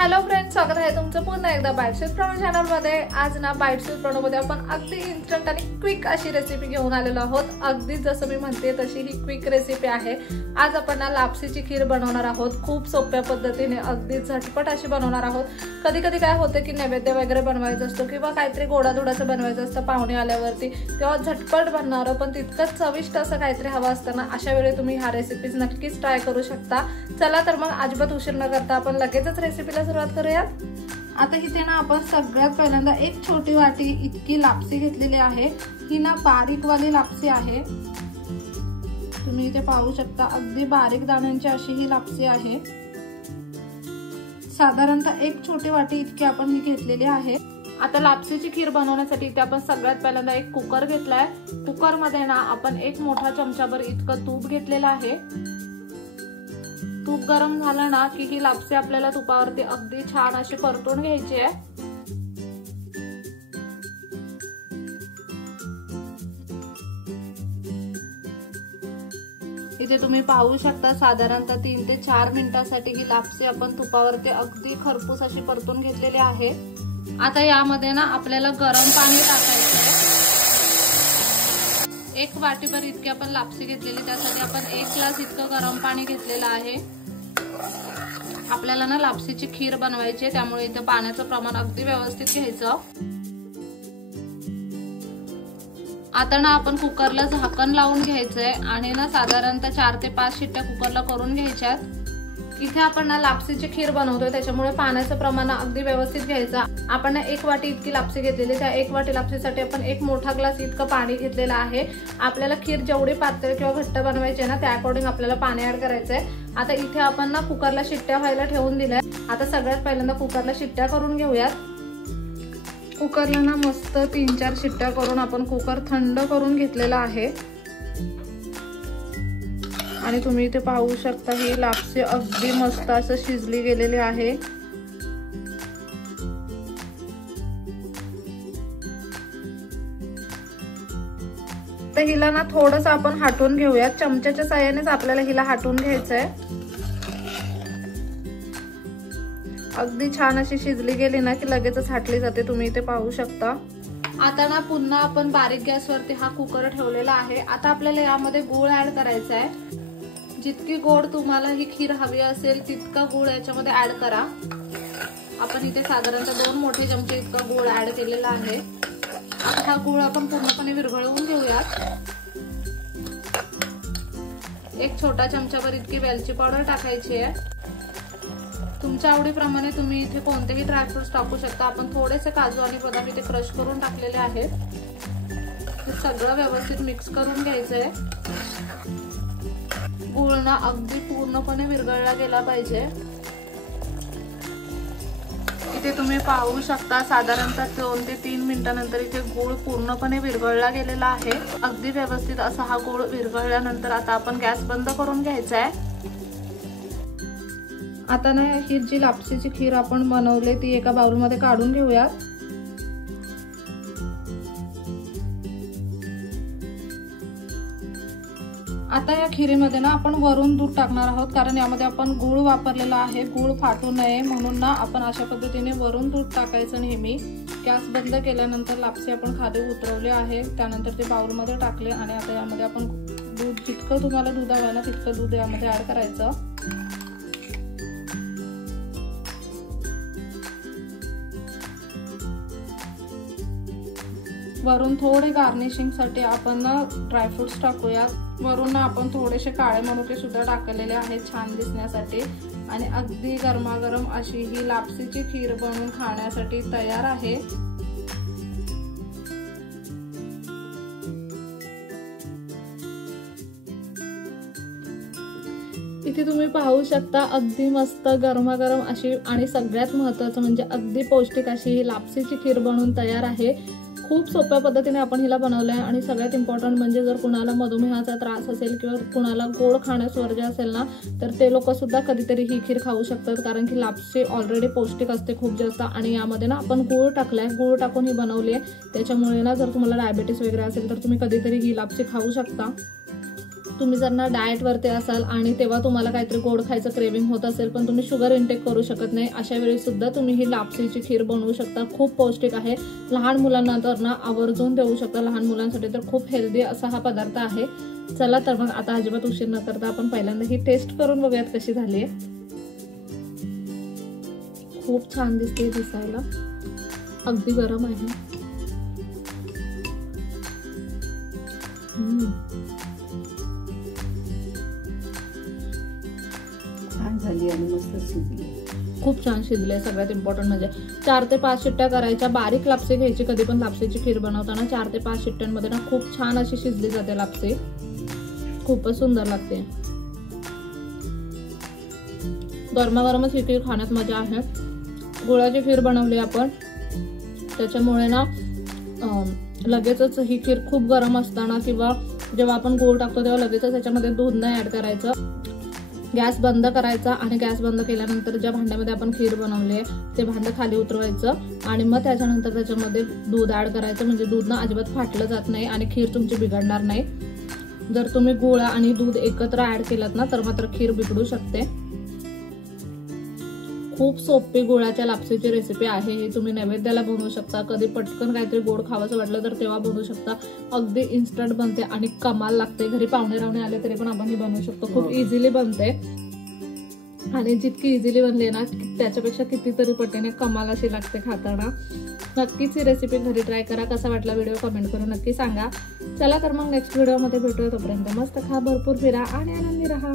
Hello friends, स्वागत आहे तुमचं पुन्हा एकदा बाईट्स विथ प्रणव चॅनलमध्ये। आज ना बाईट्स विथ प्रणवमध्ये आपण अगदी इन्स्टंट आणि क्विक अशी रेसिपी घेऊन आलेलो आहोत। अगदी जसं मी म्हणते तशी ही क्विक रेसिपी आहे। आज आपण ना लापसीची खीर बनवणार आहोत। खूप सोप्या पद्धतीने अगदी झटपट अशी बनवणार आहोत। कधी कधी काय होतं की नैवेद्य वगैरे बनवायचं असतो किंवा काहीतरी गोडाधोडाचं बनवायचं असतं पाहुणे आल्यावरती, तेव्हा झटपट बनणारं पण तितकंच चविष्ट असं काहीतरी हवं असताना अशा वेळी तुम्ही हा रेसिपीज नक्कीच ट्राय करू शकता। चला तर मग अजिबात उशीर न करता आपण लगेचच रेसिपीला सुरुवात करूया। आता इथे ना आपण सगळ्यात पहिल्यांदा एक छोटी वाटी इतकी लापसी घेतलेली आहे। ही ना बारीक वाली लापसी आहे, तुम्ही इथे पाहू शकता। अगदी बारीक दाण्यांची अशी ही लापसी आहे। साधारणतः एक छोटी वाटी इतकी आपण ही घेतलेली आहे। आता लापसीची खीर बनवण्यासाठी इथे आपण सगळ्यात पहिल्यांदा एक कुकर घेतलाय। कुकर मध्ये ना आपण एक मोठा चमचाभर इतकं तूप घेतलेलं आहे। तूप गरम झालं ना की ही लापसी आपल्याला तुपावरती अगदी छान अशी परतून घ्यायची आहे। इथे तुम्ही पाहू शकता साधारणतः 3 ते 4 मिनिटांसाठी ही लापसी आपण तुपावरती अगदी खरपूस अशी परतून घेतलेली आहे। आता यामध्ये ना आपल्याला गरम पाणी टाकायचं आहे। एक वाटीभर इतकी आपण लापसी घेतलेली, त्यासाठी आपण 1 ग्लास इतकं गरम पाणी घेतलेलं आहे। आपल्याला ना लापसीची खीर बनवायची आहे, त्यामुळे इथे पाण्याचं प्रमाण अगदी व्यवस्थित घ्यायचं। आता ना आपण कुकरला झाकण लावून घ्यायचंय आणि ना साधारणतः 4 ते 5 शिट्ट्या कुकरला करून घ्यायच्यात। इथे आपण ना लापसीची खीर बनवतोय, त्याच्यामुळे पाण्याचं प्रमाण अगदी व्यवस्थित घ्यायचं। आपण ना 1 वाटी इतकी लापसी घेतलेली, त्या 1 वाटी लापसीसाठी आपण 1 मोठा ग्लास इतकं पाणी घेतलेलं आहे। आपल्याला खीर जेवढी पातळ किंवा घट्ट बनवायची आहे ना, त्या अकॉर्डिंग आपल्याला पाणी ऍड करायचंय। आता इथे आपण ना कुकरला शिट्ट्या व्हायला ठेवून दिल्या। आता सगळ्यात पहिल्यांदा कुकरला शिट्ट्या करून घेऊयात। कुकरला ना मस्त 3-4 शिट्ट्या करून आपण कुकर थंड करून घेतलेला आहे। आणि तुम्ही इथे पाहू शकता ही लापसी अगदी मस्त असं शिजली गेलेली आहे। तर हिला ना थोडंसं आपण हाटून घेऊयात। चमच्याच्या साहाय्यानेच आपल्याला हिला हाटून घ्यायचंय। अगदी छान अशी शिजली गेली ना की लगेचच हाटली जाते, तुम्ही इथे पाहू शकता। आता ना पुन्हा आपण बारीक गॅसवरती हा कुकर ठेवलेला आहे। आता आपल्याला यामध्ये गूळ ऍड करायचा आहे। जितकी गोड तुम्हाला ही खीर हवी असेल तितका गूळ याच्यामध्ये ऍड करा। आपण इथे साधारणतः 2 मोठे चमचे इतका गूळ ऍड केलेला आहे। आता हा गूळ आपण पूर्णपणे विरघळवून घेऊयात। 1 छोटा चमचाभर इतकी वेलची पावडर टाकायची आहे। तुमच्या आवडीप्रमाणे तुम्ही इथे कोणतेही ड्रायफ्रुट्स टाकू शकता। आपण थोडेसे काजू आणि बदाम इथे क्रश करून टाकलेले आहेत। हे सगळं व्यवस्थित मिक्स करून घ्यायचंय। गूळ ना अगदी पूर्णपणे विरघळला गेला पाहिजे। इथे तुम्ही पाहू शकता साधारणतः 2 ते 3 मिनिटांनंतर इथे गूळ पूर्णपणे विरघळला गेलेला आहे। अगदी व्यवस्थित असा हा गूळ विरघळल्यानंतर आता आपण गॅस बंद करून घ्यायचा आहे। आता ना ही जी लापसीची खीर आपण बनवली ती एका बाउलमध्ये काढून घेऊयात। आता या खीरीमध्ये ना आपण वरून दूध टाकणार आहोत, कारण यामध्ये आपण गूळ वापरलेला आहे। गूळ फाटू नये म्हणून ना आपण अशा पद्धतीने वरून दूध टाकायचं नेहमी। गॅस बंद केल्यानंतर लापसी आपण खाली उतरवली आहे, त्यानंतर ते बाउलमध्ये टाकले आणि आता यामध्ये आपण दूध, जितकं तुम्हाला दूध हवं ना तितकं दूध यामध्ये ऍड करायचं। वरून थोडे गार्निशिंग साठी आपण ना ड्रायफ्रुट्स टाकूया। वरून ना आपण थोडेसे काळे मनुके सुद्धा टाकलेले आहेत छान दिसण्यासाठी। आणि अगदी गरमागरम अशी ही लापसीची खीर बनवून खाण्यासाठी तयार आहे। इथे तुम्ही पाहू शकता अगदी मस्त गरमागरम अशी आणि सगळ्यात महत्त्वाचं म्हणजे अगदी पौष्टिक अशी ही लापसीची खीर बनवून तयार आहे। खूप सोप्या पद्धतीने आपण हिला बनवलं आहे। आणि सगळ्यात इम्पॉर्टंट म्हणजे जर कुणाला मधुमेहाचा त्रास असेल किंवा कुणाला गोड खाण्यास वर्ज्य असेल ना, तर ते लोक सुद्धा कधीतरी ही खीर खाऊ शकतात, कारण की लापसी ऑलरेडी पौष्टिक असते खूप जास्त। आणि यामध्ये ना आपण गूळ टाकलाय, गूळ टाकून ही बनवली आहे, त्याच्यामुळे ना जर तुम्हाला डायबिटीस वगैरे असेल तर तुम्ही कधीतरी ही लापसी खाऊ शकता। तुम्ही जर ना डाएटवरती असाल आणि तेव्हा तुम्हाला काहीतरी गोड खायचं क्रेविंग होत असेल पण तुम्ही शुगर इंटेक करू शकत नाही, अशा वेळी सुद्धा तुम्ही ही लापसीची खीर बनवू शकता. खूप पौष्टिक आहे. लहान मुलांना तर ना आवर्जून देऊ शकता. लहान मुलांसाठी तर खूप हेल्दी असा हा पदार्थ आहे. चला तर मग आता अजिबात उशीर न करता आपण पहिल्यांदा ही टेस्ट करून बघूयात कशी झाली आहे. खूप छान दिसते दिसायला, अगदी गरम आहे. छान झाली आणि मस्त शिजली. खूप छान शिजली आहे. सगळ्यात इम्पॉर्टंट म्हणजे 4 ते 5 शिट्ट्या करायच्या. बारीक लापसी घ्यायची कधी पण लापसीची खीर बनवताना. 4 ते 5 शिट्ट्यांमध्ये ना खूप छान अशी शिजली जाते लापसी. खूपच सुंदर लागते. गरमागरमच ही खीर खाण्यात मजा आहे. गुळाची खीर बनवली आपण, त्याच्यामुळे ना लगेचच ही खीर खूप गरम असताना किंवा जेव्हा आपण गूळ टाकतो तेव्हा लगेचच त्याच्यामध्ये दूध नाही ऍड करायचं. गॅस बंद करायचा आणि गॅस बंद केल्यानंतर ज्या भांड्यामध्ये आपण खीर बनवली आहे ते भांडं खाली उतरवायचं आणि मग त्याच्यानंतर त्याच्यामध्ये दूध ऍड करायचं. म्हणजे दूध ना अजिबात फाटलं जात नाही आणि खीर तुमची बिघडणार नाही. जर तुम्ही गुळ आणि दूध एकत्र ऍड केलात ना तर मात्र खीर बिघडू शकते. खूप सोपी गुळाच्या लापसीची रेसिपी आहे. ही तुम्ही नैवेद्याला बनवू शकता. कधी पटकन काहीतरी गोड खावंसं वाटलं तर तेव्हा बनवू शकता. अगदी इन्स्टंट बनते आणि कमाल लागते. घरी पाहुणे रावणे आले तरी पण आपण ही बनवू शकतो. खूप इझिली बनते आणि जितकी इझिली बनली ना त्याच्यापेक्षा कितीतरी पटीने कमाल अशी लागते खाताना. नक्कीच ही रेसिपी घरी ट्राय करा. कसा वाटला व्हिडिओ कमेंट करून नक्की सांगा. चला तर मग नेक्स्ट व्हिडिओमध्ये भेटूया. तोपर्यंत मस्त खा, भरपूर फिरा आणि आनंदी राहा.